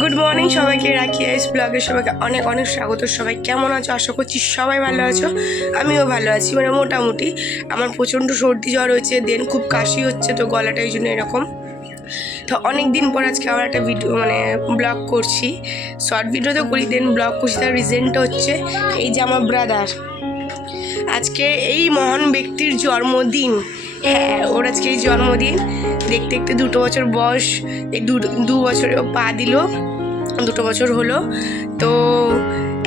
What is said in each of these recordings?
Good morning সবাইকে, রাখি আইস ব্লগে সবাইকে অনেক অনেক স্বাগত। সবাই কেমন আছো? আশা করছি সবাই ভালো আছো। আমিও ভালো আছি মানে মোটামুটি। আমার প্রচণ্ড সর্দি জ্বর হয়েছে দেন খুব কাশি হচ্ছে, তো গলাটা এই জন্য এরকম। তো অনেক দিন পর আজকে আবার একটা ভিডিও মানে ব্লগ করছি। শর্ট ভিডিও তো করি দেন ব্লগ করছি, তার রিজেন্টটা হচ্ছে এই যে আমার ব্রাদার আজকে এই মহান ব্যক্তির জন্মদিন। হ্যাঁ ওর আজকে জন্মদিন। দেখতে দেখতে দুটো বছর বয়স, এই দু বছরে ও পা দিল, দুটো বছর হলো। তো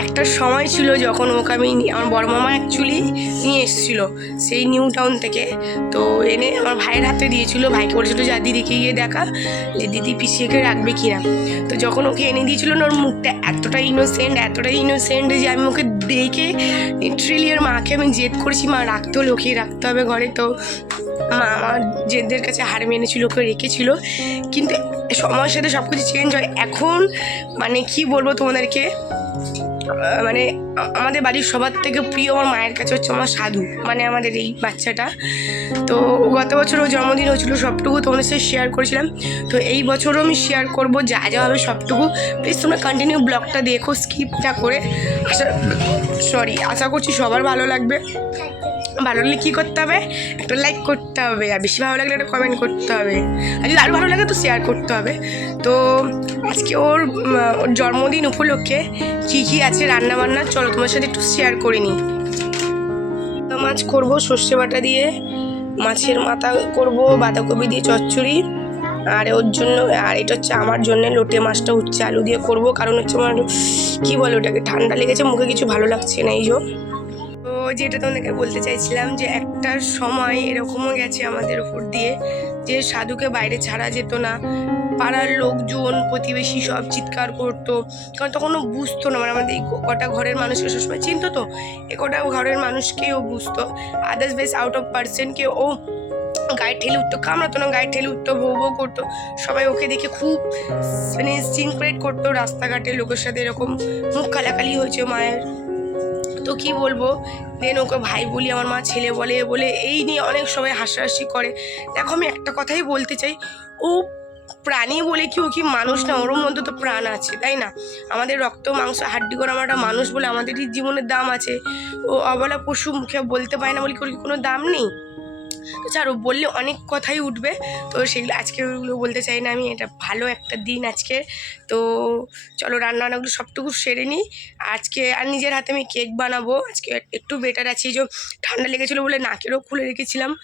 একটা সময় ছিল যখন ওকে আমি আমার বড় মামা অ্যাকচুয়ালি নিয়ে এসেছিল, সেই নিউ টাউন থেকে। তো এনে আমার ভাইয়ের হাতে দিয়েছিল, ভাইকে বলেছিল, যা, দিদিকে গিয়ে দেখা যে দিদি পিসিকে রাখবে কিনা তো যখন ওকে এনে দিয়েছিল না, ওর মুখটা এতটা ইনোসেন্ট এতটা ইনোসেন্ট যে আমি ওকে দেখে লিটারেলি ওর মাকে আমি জেদ করেছি, মা, রাখতে হলে ওকেই রাখতে হবে ঘরে। তো মা আমার জেদের কাছে হার মেনেছিল ওকে রেখেছিল। কিন্তু সময়ের সাথে সব কিছু চেঞ্জ হয়। এখন মানে কি বলব তোমাদেরকে? মানে আমাদের বাড়ির সবার থেকে প্রিয় আমার মায়ের কাছে হচ্ছে আমার সাধু মানে আমাদের এই বাচ্চাটা। তো গত বছর ও জন্মদিন হয়েছিল, সবটুকু তোমাদের সাথে শেয়ার করেছিলাম। তো এই বছরও আমি শেয়ার করব যা যা হবে সবটুকু। প্লিজ তোমরা কন্টিনিউ ব্লগটা দেখো স্কিপ না করে। আশা সরি আশা করছি সবার ভালো লাগবে। ভালো লাগলে কী করতে হবে? একটা লাইক করতে হবে, আর বেশি ভালো লাগলে একটা কমেন্ট করতে হবে। আর যদি আরও ভালো লাগে তো শেয়ার করতে হবে। তো আজকে ওর ওর জন্মদিন উপলক্ষে কী কী আছে রান্না বান্না চলো তোমার সাথে একটু শেয়ার করে নিই। মাছ করব, সর্ষে বাটা দিয়ে, মাছের মাথা করব, বাঁধাকপি দিয়ে চচ্চড়ি, আর ওর জন্য, আর এটা হচ্ছে আমার জন্য লোটে মাছটা হচ্ছে আলু দিয়ে করব। কারণ হচ্ছে আমার, কী বলে ওটাকে, ঠান্ডা লেগেছে, মুখে কিছু ভালো লাগছে না, এই জন্য যেটা তোমাদেরকে বলতে চাইছিলাম যে একটা সময় এরকমও গেছে আমাদের উপর দিয়ে যে সাধুকে বাইরে ছাড়া যেত না। পাড়ার লোকজন, প্রতিবেশী সব চিৎকার করতো। কারণ তখনও বুঝতো না মানে আমাদের এই কটা ঘরের মানুষকে সবসময় চিনতো তো? এ কটা ঘরের মানুষকে ও বুঝতো আদার্স বেস আউট অফ পার্সেন্টকে ও গায়ে ঠেলে উঠতো। কামড়াতো না গায়ে ঠেলে উঠতো, ভৌ ভৌ করতো। সবাই ওকে দেখে খুব মানে সিনক্রেট করতো। রাস্তাঘাটে লোকের সাথে এরকম মুখ কালাকালি হয়েছে মায়ের। তো কি বলব? দেন ওকে ভাই বলি, আমার মা ছেলে বলে বলে এই নিয়ে অনেক সবাই হাসাহাসি করে। দেখো, আমি একটা কথাই বলতে চাই। ও প্রাণী বলে কি ও কি মানুষ না? ওর মধ্যে তো প্রাণ আছে, তাই না? আমাদের রক্ত, মাংস, হাড্ডি করে আমরা মানুষ বলে আমাদেরই জীবনের দাম আছে। ও অবলা পশু মুখে বলতে পায় না বলে কি কোনো দাম নেই? তো ছাড়ো বললে অনেক কথাই উঠবে। তো সেগুলো, আজকে ওগুলো বলতে চাই না আমি, এটা ভালো একটা দিন আজকে। তো চলো, রান্নাবান্নাগুলো সবটুকু সেরে নিই। আজকে আর নিজের হাতে আমি কেক বানাবো। আজকে একটু বেটার আছি যে ঠান্ডা লেগেছিলো বলে নাকেরও খুলে রেখেছিলাম।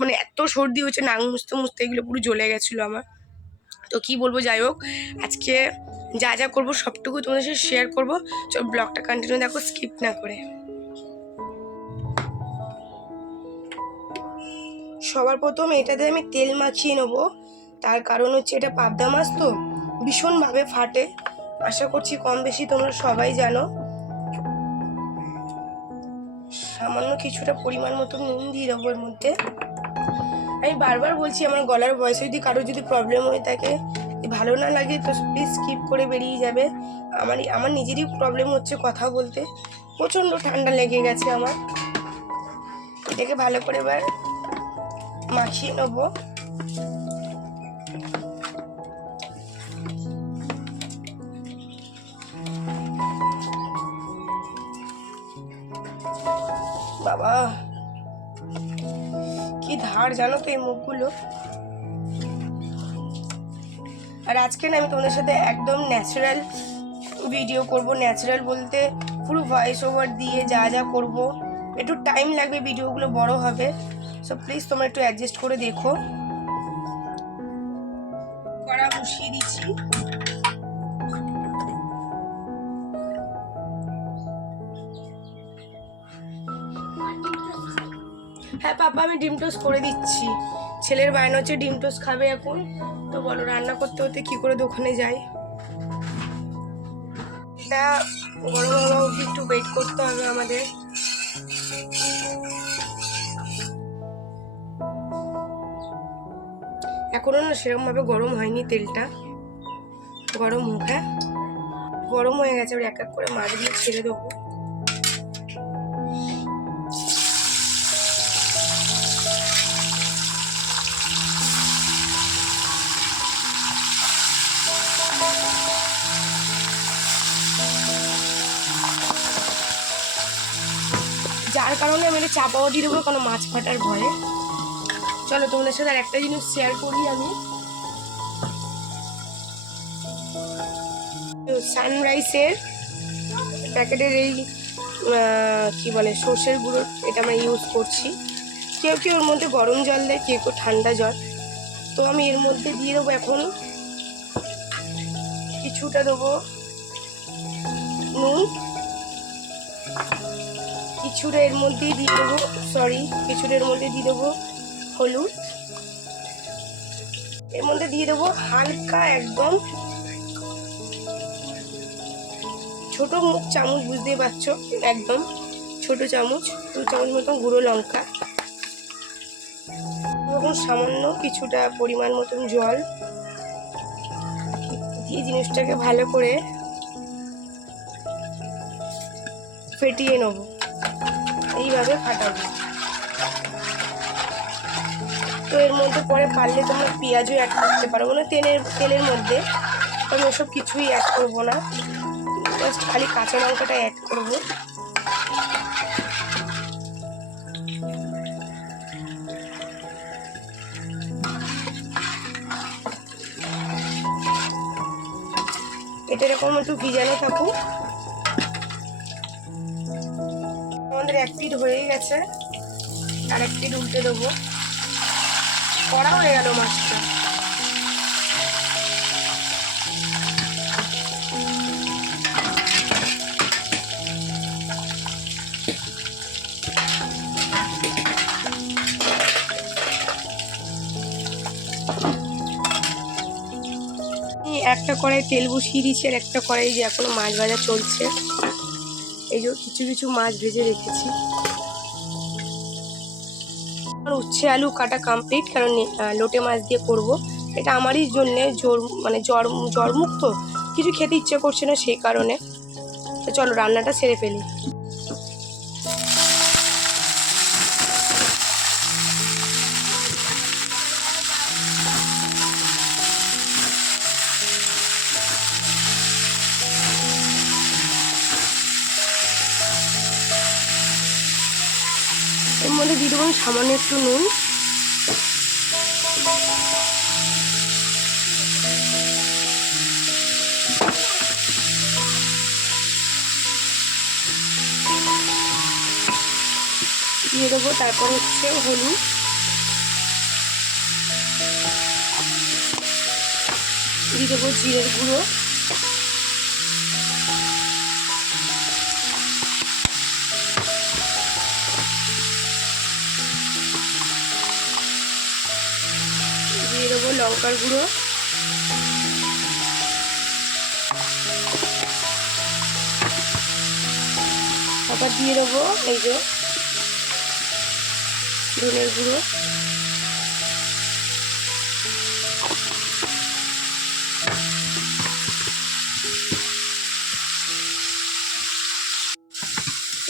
মানে এত সর্দি হচ্ছে নাক মুছতে মুছতে এগুলো পুরো জ্বলে গেছিল আমার। তো কি বলব, যাই হোক, আজকে যা যা করব সবটুকু তোমাদের সাথে শেয়ার করব। চল, ব্লগটা কন্টিনিউ দেখো স্কিপ না করে। সবার প্রথম এটাতে আমি তেল মাখিয়ে নেব। তার কারণ হচ্ছে এটা পাবদা মাছ তো, ভীষণভাবে ফাটে। আশা করছি কম বেশি তোমরা সবাই জানো। সামান্য কিছুটা পরিমাণ মতো নুন দিয়ে দেবো এর মধ্যে। আমি বারবার বলছি, আমার গলার ভয়েসে যদি কারোর যদি প্রবলেম হয়ে থাকে ভালো না লাগে, তো প্লিজ স্কিপ করে বেরিয়ে যাবে। আমার আমার নিজেরই প্রবলেম হচ্ছে কথা বলতে। প্রচণ্ড ঠান্ডা লেগে গেছে আমার। এটাকে ভালো করে এবার মাখিয়ে নেব। বাবা, কি ধার জানো তো এই মুখগুলো? আর আজকে না আমি তোমাদের সাথে একদম ন্যাচারাল ভিডিও করব। ন্যাচারাল বলতে পুরো ভয়েস ওভার দিয়ে যা যা করব। একটু টাইম লাগবে ভিডিওগুলো বড় হবে। সো প্লিজ তোমরা একটু অ্যাডজাস্ট করে দেখো। কড়া বসিয়ে দিচ্ছি। হ্যাঁ পাপা, আমি ডিম টোস্ট করে দিচ্ছি। ছেলের বায়না হচ্ছে ডিম টোস্ট খাবে এখন। তো বলো, রান্না করতে হতে কি করে দোকানে যাই? এটা হওয়া অবধি একটু ওয়েট করতে হবে আমাদের। এখনও না সেরকমভাবে গরম হয়নি তেলটা। গরম হোক হ্যাঁ? গরম হয়ে গেছে, এবার এক এক করে মাছ দিয়ে ছেড়ে দেবো। যার কারণে আমি এটা চাপাও দিয়ে দেবো কোনো মাছ ফাটার ভয়ে। চলো তোমাদের সাথে আর একটা জিনিস শেয়ার করি আমি। সানরাইসের প্যাকেটের এই কি বলে, সর্ষের গুঁড়ো, এটা আমরা ইউজ করছি। কেউ কেউ ওর মধ্যে গরম জল দেয়, কেউ কেউ ঠান্ডা জল। তো আমি এর মধ্যে দিয়ে দেবো এখন কিছুটা দেবো নুন। কিছুটা এর মধ্যেই দিয়ে দেবো সরি কিছুটা এর মধ্যে দিয়ে দেবো হলুদ। এর মধ্যে দিয়ে দেবো হালকা একদম ছোট মুখ চামচ, বুঝতেই পারছ? একদম ছোট চামচ দু চামচ মতন গুঁড়ো লঙ্কা। এবং সামান্য কিছুটা পরিমাণ মতন জল। দিয়ে জিনিসটাকে ভালো করে ফেটিয়ে নেব। এইভাবে ফাটাবো। তো এর মধ্যে পরে পারলে তোমরা পেঁয়াজও অ্যাড করতে পারো। মানে তেলের তেলের মধ্যে। আমি ওসব কিছুই অ্যাড করব না। জাস্ট খালি কাঁচা লঙ্কাটা অ্যাড করব। এটা এরকম একটু ভিজানো থাকুক। আমাদের এক পিঠ হয়ে গেছে। আর এক পিঠ উল্টে দেবো। কড়া হয়ে গেল মাছটা। একটা কড়াই তেল বসিয়ে দিয়েছি আর একটা কড়াই যে এখনও মাছ ভাজা চলছে। এই যে কিছু কিছু মাছ ভেজে রেখেছি। আমার উচ্ছে আলু কাটা কমপ্লিট কারণ লোটে মাছ দিয়ে করব। এটা আমারই জন্যে জ্বর মানে জ্বর, জ্বরমুক্ত। কিছু খেতে ইচ্ছে করছে না সেই কারণে। চলো, রান্নাটা সেরে ফেলি। এর মধ্যে দিয়ে দেবো সামান্য একটু নুন। দিয়ে দেবো তারপর হচ্ছে হলুদ। দিয়ে দেবো জিরের গুঁড়ো। লঙ্কার গুঁড়ো। আবার দিয়ে দেবো এই যে ধনের গুঁড়ো।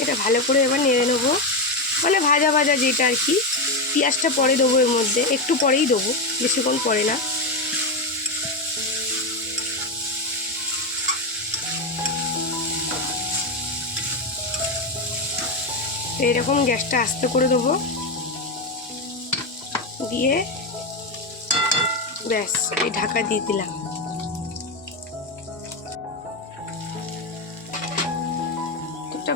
এটা ভালো করে এবার নেড়ে নেব। মানে ভাজা ভাজা যেটা আর কি। পেঁয়াজটা পরে দেবো এর মধ্যে। একটু পরেই দেবো, বেশিক্ষণ পরে না। তো এরকম গ্যাসটা আস্তে করে দেবো। দিয়ে ব্যাস, এই ঢাকা দিয়ে দিলাম।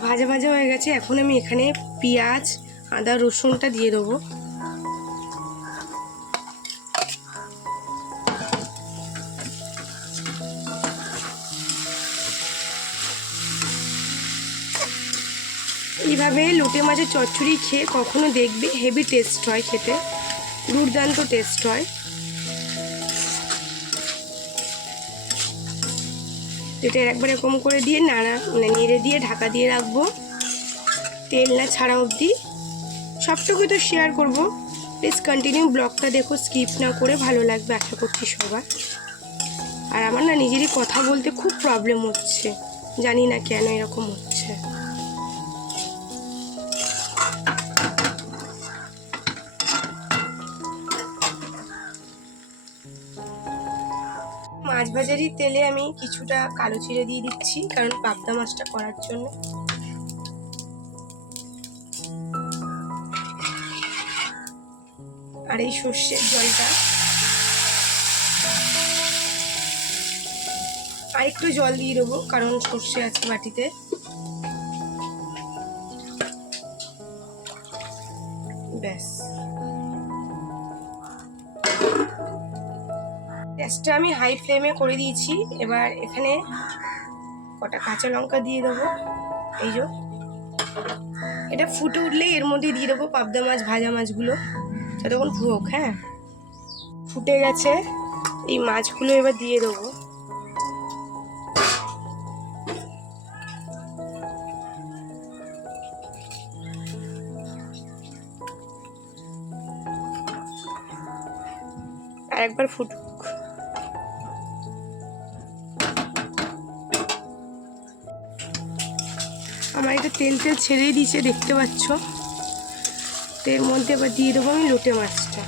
ভাজা ভাজা হয়ে গেছে, এখন আমি এখানে পেঁয়াজ, আদা, রসুনটা দিয়ে দেবো। এইভাবে লোটে মাছের চচ্চড়ি খেয়ে কখনো দেখবে? হেভি টেস্ট হয় খেতে। দুর্দান্ত টেস্ট হয়। এটা একবার এরকম করে দিয়ে নাড়া মানে নেড়ে দিয়ে ঢাকা দিয়ে রাখব। তেল না ছাড়া অবধি। সবটুকুই তো শেয়ার করব। প্লিজ কন্টিনিউ ব্লগটা দেখো স্কিপ না করে ভালো লাগবে আশা করছি সবার। আর আমার না নিজেরই কথা বলতে খুব প্রবলেম হচ্ছে। জানি না কেন এরকম হচ্ছে। মাছ তেলে আমি কিছুটা কালো চিড়ে দিয়ে দিচ্ছি, কারণ পাবদা মাছটা করার জন্য। আর এই সর্ষের জলটা। আর একটু জল দিয়ে দেবো, কারণ সর্ষে আছে বাটিতে। ব্যাস। গ্যাসটা আমি হাই ফ্লেমে করে দিয়েছি। এবার এখানে কটা কাঁচা লঙ্কা দিয়ে দেবো। এই যে। এটা ফুটে উঠলেই এর মধ্যে দিয়ে দেবো পাবদা মাছ, ভাজা মাছগুলো। যতক্ষণ হোক হ্যাঁ? ফুটে গেছে। এই মাছগুলো এবার দিয়ে দেবো। আর একবার ফুটুক আমার এটা তেল তেল ছেড়েই দিয়েছে, দেখতে পাচ্ছ? তো এর মধ্যে এবার দিয়ে দেবো আমি লোটে মাছটা।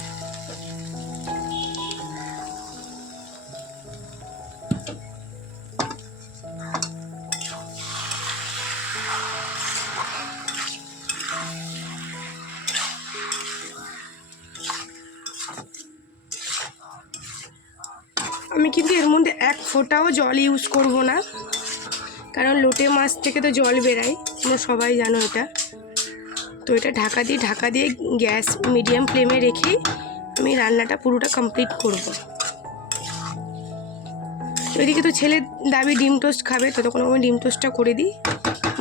আমি কিন্তু এর মধ্যে এক ফোঁটাও জল ইউজ করব না। কারণ লোটে মাছ থেকে তো জল বেরায়, তোমরা সবাই জানো এটা। তো এটা ঢাকা দিয়ে ঢাকা দিয়ে গ্যাস মিডিয়াম ফ্লেমে রেখেই আমি রান্নাটা পুরোটা কমপ্লিট করব। ওইদিকে তো ছেলে দাবি ডিম টোস্ট খাবে, ততক্ষণ আমি ডিম টোস্টটা করে দিই,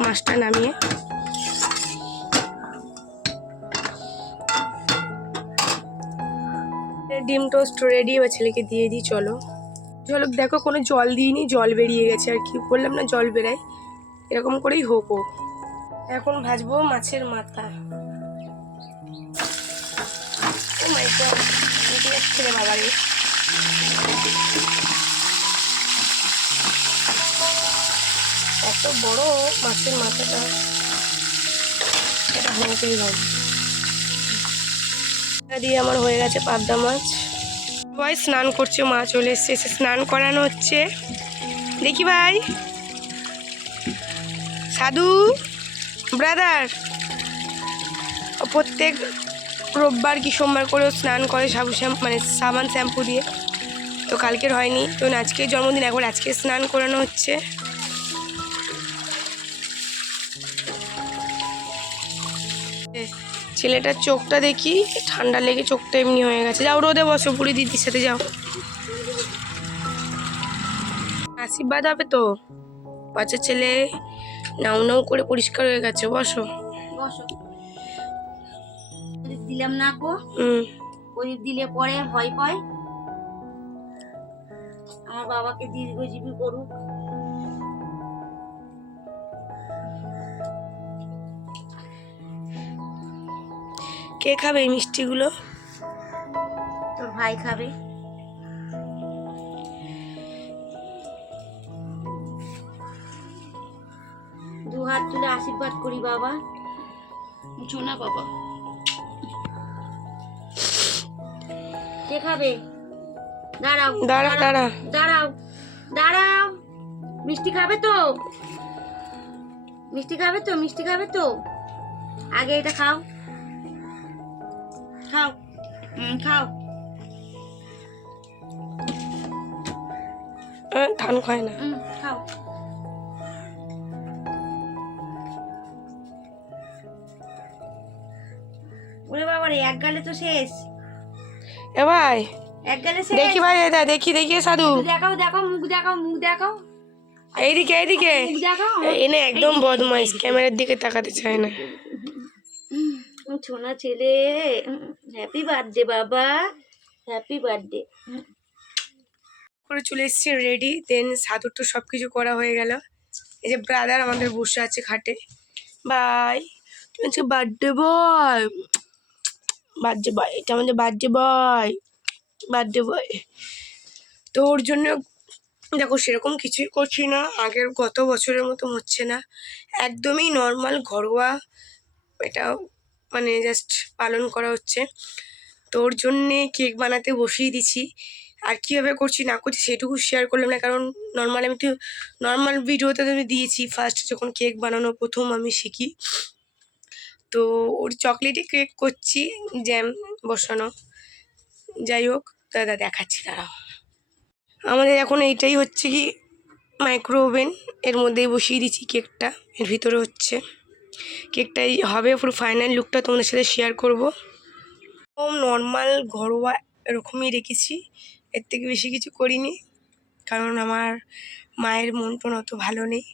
মাছটা নামিয়ে। ডিম টোস্ট রেডি এবার ছেলেকে দিয়ে দিই, চলো। চলো দেখো কোনো জল দিইনি, জল বেরিয়ে গেছে, আর কি বললাম না, জল বেরায়। এরকম করেই হোক এখন ভাজবো মাছের মাথা। এত বড় মাছের মাথাটা। এটা এটা দিয়ে আমার হয়ে গেছে পাবদা মাছ। সবাই স্নান করছে, মা চলে এসছে, এসে স্নান করানো হচ্ছে। দেখি ভাই। সাধু, ব্রাদার প্রত্যেক রোববার কি সোমবার করেও স্নান করে সাবু শ্যাম্পু মানে সাবান শ্যাম্পু দিয়ে। তো কালকের হয়নি, তো আজকে জন্মদিন একবার আজকে স্নান করানো হচ্ছে। ছেলেটার চোখটা দেখি ঠান্ডা লেগে চোখটা এমনি হয়ে গেছে। যাও রোদে বসো পুরি দিদির সাথে যাও। আশীর্বাদ হবে তো? বাচ্চা ছেলে নাও নাও করে পরিষ্কার হয়ে গেছে বসো। দিলাম না গো। প্রদীপ দিলে পরে ভয় পায় আমার বাবাকে দীর্ঘজীবী করুক। কে খাবে এই মিষ্টিগুলো? তোর ভাই খাবে। দু হাত তুলে আশীর্বাদ করি বাবা। উঁচু না বাবা। কে খাবে? দাঁড়াও দাঁড়া দাঁড়া। দাঁড়াও দাঁড়াও। মিষ্টি খাবে তো? মিষ্টি খাবে তো? মিষ্টি খাবে তো? আগে এটা খাও। খাও ধান খায় না হুম খাও ওরে বাবা রে এক গালে তো শেষ এ ভাই এক গালে শেষ দেখি ভাই এটা দেখি দেখি সাধু দেখাও দেখো মুখ দেখাও মুখ দেখাও এইদিকে এইদিকে দেখাও এনে একদম বদমাইশ ক্যামেরার দিকে তাকাতে চায় না। ছোনা ছেলে হ্যাপি বার্থডে বাবা হ্যাপি বার্থডে করে চলে এসেছি রেডি দেন সাধুর তো সব কিছু করা হয়ে গেল। এই যে ব্রাদার আমাদের বসে আছে খাটে বাই তুমি আজকে বার্থডে বয় বার্থডে বয় এটা আমাদের বার্থডে বয় বার্থডে বয় তো ওর জন্য দেখো সেরকম কিছুই করছি না, আগের গত বছরের মতো হচ্ছে না। একদমই নর্মাল ঘরোয়া, এটা মানে জাস্ট পালন করা হচ্ছে। তো ওর জন্যে কেক বানাতে বসিয়ে দিছি। আর কীভাবে করছি না করছি সেটুকু শেয়ার করলাম না, কারণ নর্মাল আমি তো নর্মাল ভিডিওতে আমি দিয়েছি। ফার্স্ট যখন কেক বানানো, প্রথম আমি শিখি। তো ওর চকলেটই কেক করছি জ্যাম বসানো। যাই হোক, দাদা দেখাচ্ছি, দাঁড়াও। আমাদের এখন এইটাই হচ্ছে কি মাইক্রো ওভেন এর মধ্যেই বসিয়ে দিচ্ছি কেকটা এর ভিতরে হচ্ছে কেকটাই হবে, পুরো ফাইনাল লুকটা তোমাদের সাথে শেয়ার করব। নর্মাল ঘরোয়া, এরকমই রেখেছি। এর থেকে বেশি কিছু করিনি, কারণ আমার মায়ের মন টন অত ভালো নেই।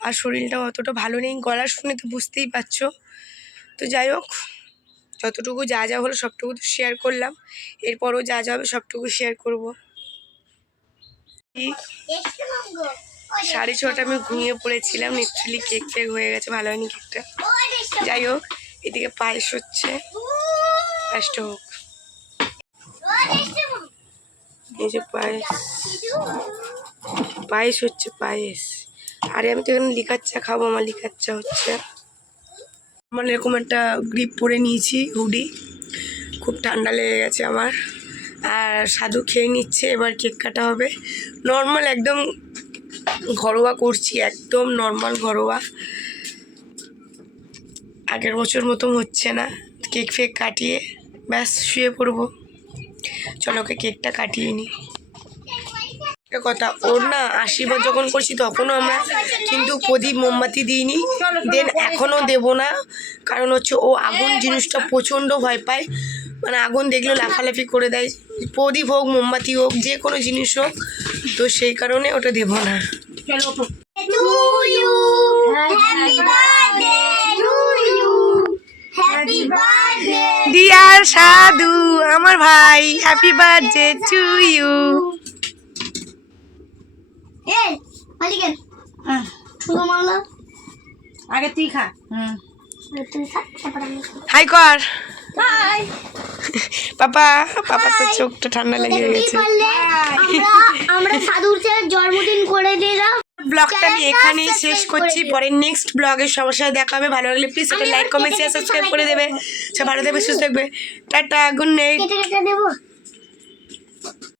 আর শরীরটাও অতটা ভালো নেই, গলা শুনে তো বুঝতেই পারছ। তো যাই হোক, যতটুকু যা যা হলো সবটুকু তো শেয়ার করলাম। এরপরও যা যা হবে সবটুকু শেয়ার করব। সাড়ে ছটা আমি ঘুমিয়ে পড়েছিলাম লিটারালি কেক ফেক হয়ে গেছে, ভালো হয়নি কেকটা যাই হোক, এদিকে পায়েস হচ্ছে। পায়েসটা হোক। এই যে পায়েস। পায়েস হচ্ছে পায়েস। আরে, আমি তো এখানে লিকার চা খাব, আমার লিকার চা হচ্ছে। আমার এরকম একটা গ্রিপ পরে নিয়েছি, হুডি। খুব ঠান্ডা লেগে গেছে আমার। আর সাধু খেয়ে নিচ্ছে, এবার কেক কাটা হবে। নর্মাল একদম ঘরোয়া করছি, একদম নর্মাল ঘরোয়া। আগের বছর মতন হচ্ছে না কেক ফেক কাটিয়ে ব্যাস শুয়ে পড়ব। চলো ওকে কেকটা কাটিয়ে নিই একটা কথা, ওর না আশীর্বাদ যখন করছি তখনও আমরা কিন্তু প্রদীপ মোমবাতি দিইনি দেন এখনও দেবো না। কারণ হচ্ছে ও আগুন জিনিসটা প্রচণ্ড ভয় পায়। মানে আগুন দেখলে লাফালাফি করে দেয়। প্রদীপ হোক, মোমবাতি হোক, যে কোনো জিনিস হোক তো সেই কারণে ওটা দেবো না to you. Happy birthday to you. Happy birthday. Dear Sadhu আমার ভাই হ্যাপি বার্থডে টু ইউ আগে তুই খা হুম তুই খা তারপর আমি হাই কর বাই পাপা পাপা তো চোখটা ঠান্ডা লেগে গেছে। আমরা আমরা সাধুর জন্মদিন করে দিলাম। ব্লগটা আমি এখানেই শেষ করছি। পরে নেক্সট ব্লগের সবার সাথে দেখা হবে। ভালো লাগলে প্লিজ একটা লাইক কমেন্ট শেয়ার সাবস্ক্রাইব করে দেবে। সব সে ভালো দেবে। সুস্থ থাকবে। Tata good night